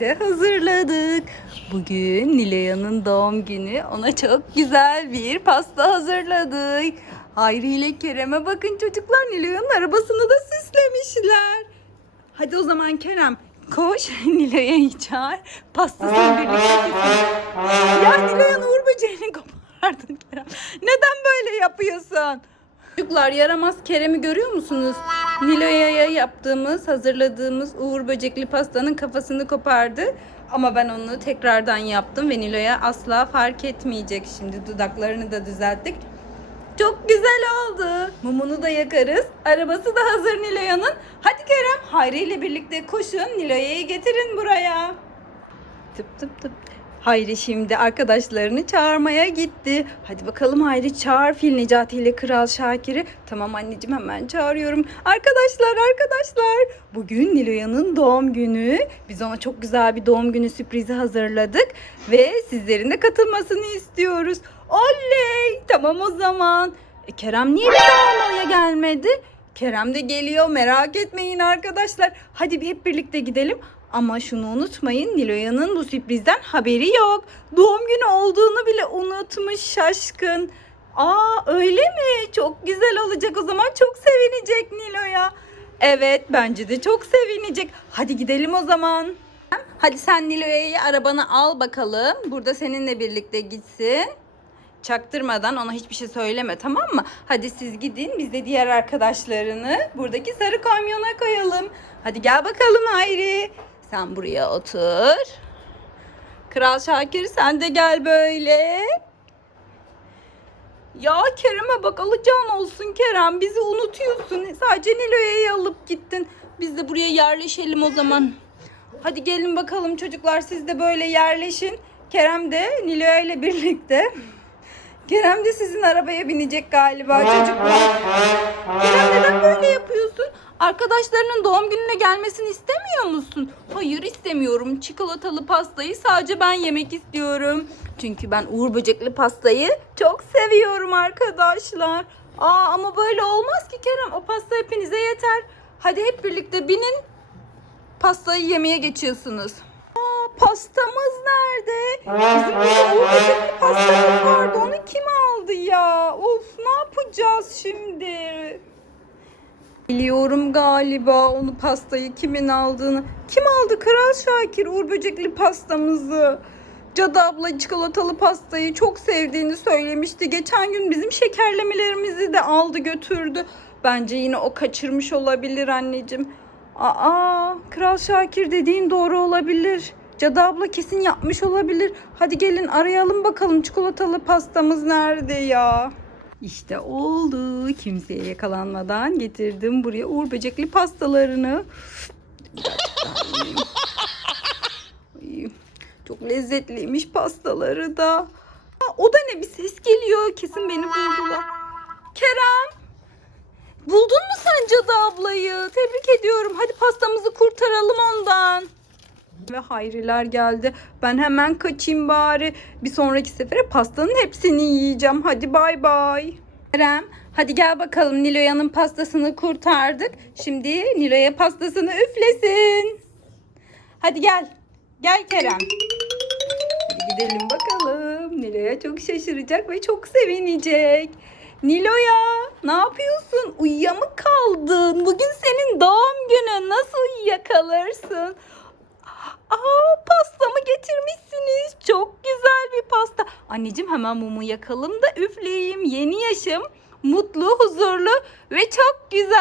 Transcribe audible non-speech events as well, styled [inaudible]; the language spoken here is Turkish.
de hazırladık. Bugün Nilaya'nın doğum günü. Ona çok güzel bir pasta hazırladık. Hayri ile Kerem'e bakın çocuklar Nilaya'nın arabasını da süslemişler. Hadi o zaman Kerem koş [laughs] Nilaya'yı çağır. Pastasını birlikte kesin. Ya Nilaya'nın uğur böceğini kopardın Kerem. Neden böyle yapıyorsun? Çocuklar yaramaz Kerem'i görüyor musunuz? Nilo'ya yaptığımız, hazırladığımız Uğur Böcekli pastanın kafasını kopardı. Ama ben onu tekrardan yaptım ve Nilo'ya asla fark etmeyecek. Şimdi dudaklarını da düzelttik. Çok güzel oldu. Mumunu da yakarız. Arabası da hazır Nilo'yanın. Hadi Kerem Hayri ile birlikte koşun. Nilo'ya'yı getirin buraya. Tıp tıp tıp. Hayri şimdi arkadaşlarını çağırmaya gitti. Hadi bakalım Hayri çağır Fil Necati ile Kral Şakir'i. Tamam anneciğim hemen çağırıyorum. Arkadaşlar arkadaşlar bugün Niloya'nın doğum günü. Biz ona çok güzel bir doğum günü sürprizi hazırladık. Ve sizlerin de katılmasını istiyoruz. Oley tamam o zaman. E, Kerem niye bizi almaya gelmedi? Kerem de geliyor merak etmeyin arkadaşlar. Hadi bir hep birlikte gidelim. Ama şunu unutmayın Niloya'nın bu sürprizden haberi yok. Doğum günü olduğunu bile unutmuş şaşkın. Aa öyle mi? Çok güzel olacak o zaman çok sevinecek Niloya. Evet bence de çok sevinecek. Hadi gidelim o zaman. Hadi sen Niloya'yı arabana al bakalım. Burada seninle birlikte gitsin. Çaktırmadan ona hiçbir şey söyleme tamam mı? Hadi siz gidin biz de diğer arkadaşlarını buradaki sarı kamyona koyalım. Hadi gel bakalım Hayri. Sen buraya otur. Kral Şakir sen de gel böyle. Ya Kerem'e bak alacağın olsun Kerem. Bizi unutuyorsun. Sadece Nilo'ya alıp gittin. Biz de buraya yerleşelim o zaman. Hadi gelin bakalım çocuklar siz de böyle yerleşin. Kerem de Nilo'ya ile birlikte. Kerem de sizin arabaya binecek galiba çocuklar. Kerem neden böyle yapıyorsun? Arkadaşlarının doğum gününe gelmesini istemiyor musun? Hayır istemiyorum. Çikolatalı pastayı sadece ben yemek istiyorum. Çünkü ben Uğur Böcekli pastayı çok seviyorum arkadaşlar. Aa ama böyle olmaz ki Kerem. O pasta hepinize yeter. Hadi hep birlikte binin. Pastayı yemeye geçiyorsunuz. Aa pastamız nerede? Bizim burada Uğur Böcekli pastamız vardı. Onu kim aldı ya? Of ne yapacağız şimdi? Biliyorum galiba onu pastayı kimin aldığını. Kim aldı Kral Şakir Uğur Böcekli pastamızı? Cadı abla çikolatalı pastayı çok sevdiğini söylemişti. Geçen gün bizim şekerlemelerimizi de aldı götürdü. Bence yine o kaçırmış olabilir anneciğim. Aa, Kral Şakir dediğin doğru olabilir. Cadı abla kesin yapmış olabilir. Hadi gelin arayalım bakalım çikolatalı pastamız nerede ya? İşte oldu. Kimseye yakalanmadan getirdim buraya Uğur Böcekli pastalarını. Çok lezzetliymiş pastaları da. Aa, o da ne bir ses geliyor. Kesin beni buldular. Kerem. Buldun mu sen Cadı ablayı? Tebrik ediyorum. Hadi pastamızı kurtaralım ondan. Ve hayriler geldi. Ben hemen kaçayım bari. Bir sonraki sefere pastanın hepsini yiyeceğim. Hadi bay bay. Kerem hadi gel bakalım Niloya'nın pastasını kurtardık. Şimdi Niloya pastasını üflesin. Hadi gel. Gel Kerem. Hadi gidelim bakalım. Niloya çok şaşıracak ve çok sevinecek. Niloya ne yapıyorsun? Uyuya mı kaldın? Bugün senin doğum günün. Nasıl uyuyakalırsın? Aa pastamı getirmişsiniz. Çok güzel bir pasta. Anneciğim hemen mumu yakalım da üfleyeyim. Yeni yaşım mutlu, huzurlu ve çok güzel.